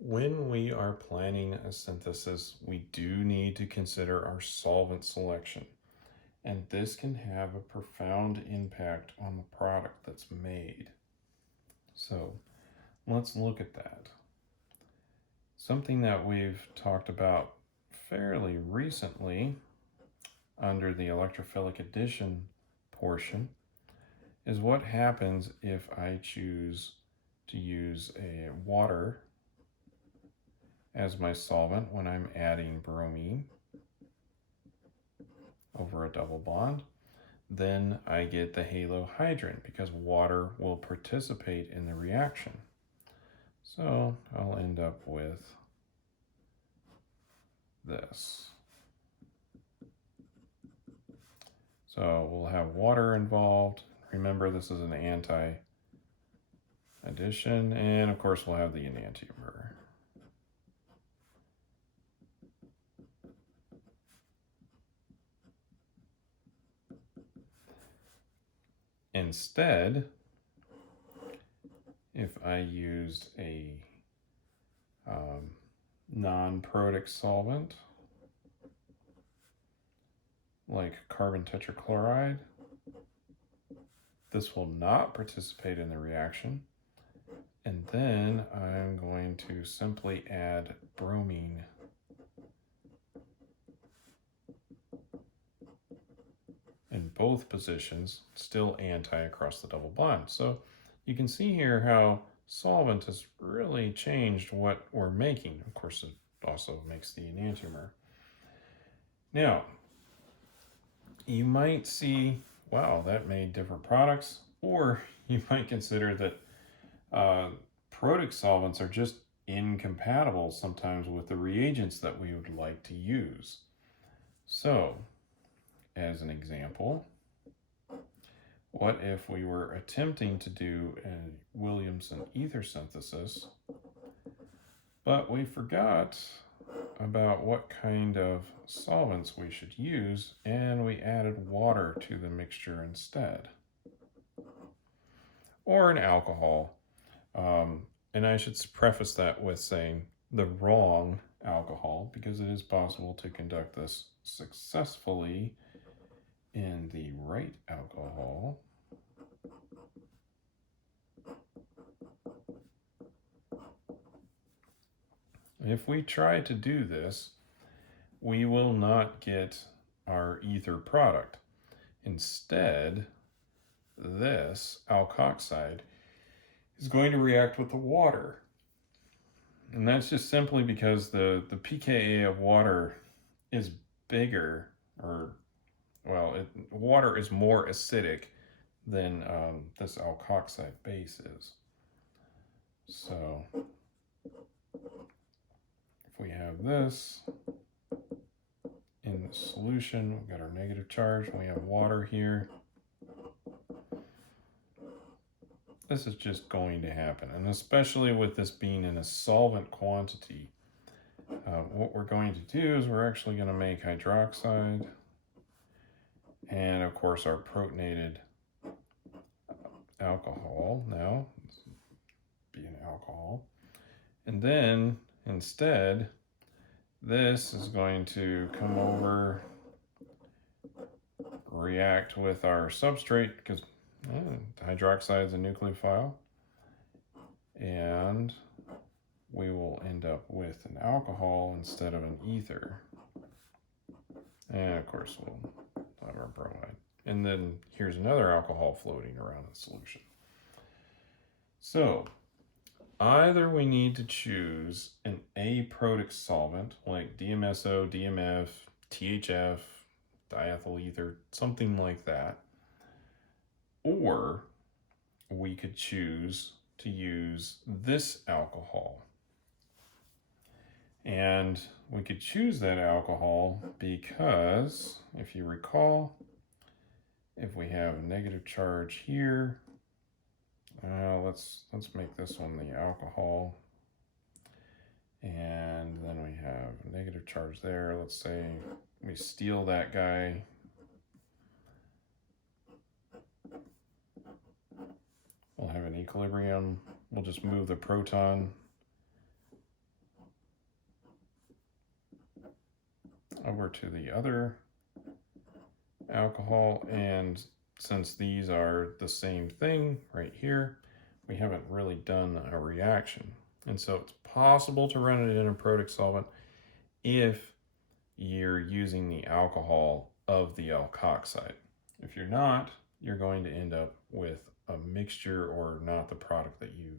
When we are planning a synthesis, we do need to consider our solvent selection, and this can have a profound impact on the product that's made. So let's look at that. Something that we've talked about fairly recently under the electrophilic addition portion is what happens if I choose to use a water as my solvent when I'm adding bromine over a double bond. Then I get the halohydrin because water will participate in the reaction. So I'll end up with this. So we'll have water involved. Remember, this is an anti-addition, and of course we'll have the enantiomer. Instead, if I used a non-protic solvent like carbon tetrachloride, this will not participate in the reaction. And then I'm going to simply add bromine in both positions, still anti across the double bond. So you can see here how solvent has really changed what we're making. Of course, it also makes the enantiomer. Now, you might see, wow, that made different products, or you might consider that protic solvents are just incompatible sometimes with the reagents that we would like to use. So, as an example, what if we were attempting to do a Williamson ether synthesis, but we forgot about what kind of solvents we should use, and we added water to the mixture instead, or an alcohol. And I should preface that with saying the wrong alcohol, because it is possible to conduct this successfully in the right alcohol. If we try to do this, we will not get our ether product. Instead, this alkoxide is going to react with the water. And that's just simply because the pKa of water is bigger, or, well, water is more acidic than this alkoxide base is. So if we have this in the solution, we've got our negative charge, and we have water here. This is just going to happen, and especially with this being in a solvent quantity, what we're going to do is we're actually going to make hydroxide, and of course our protonated alcohol now be an alcohol, and then instead this is going to come over, react with our substrate, because hydroxide is a nucleophile, and we will end up with an alcohol instead of an ether. And of course we'll have our bromide. And then here's another alcohol floating around the solution. So either we need to choose an aprotic solvent like DMSO, DMF, THF, diethyl ether, something like that, or we could choose to use this alcohol. And we could choose that alcohol because, if you recall, if we have a negative charge here, let's make this one the alcohol, and then we have a negative charge there. Let's say we steal that guy. We'll have an equilibrium. We'll just move the proton over to the other alcohol, and since these are the same thing right here, we haven't really done a reaction. And so it's possible to run it in a protic solvent if you're using the alcohol of the alkoxide. If you're not, you're going to end up with a mixture or not the product that you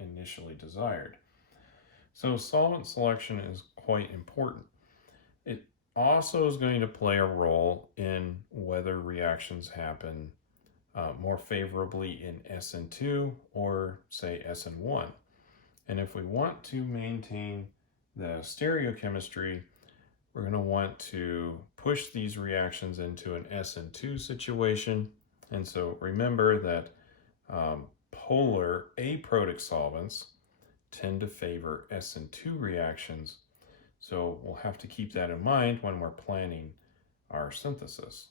initially desired. So solvent selection is quite important. It also is going to play a role in whether reactions happen more favorably in SN2 or say SN1. And if we want to maintain the stereochemistry, we're going to want to push these reactions into an SN2 situation. And so remember that polar aprotic solvents tend to favor SN2 reactions. So we'll have to keep that in mind when we're planning our synthesis.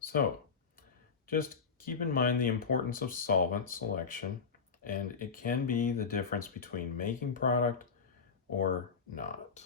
So just keep in mind the importance of solvent selection, and it can be the difference between making product or not.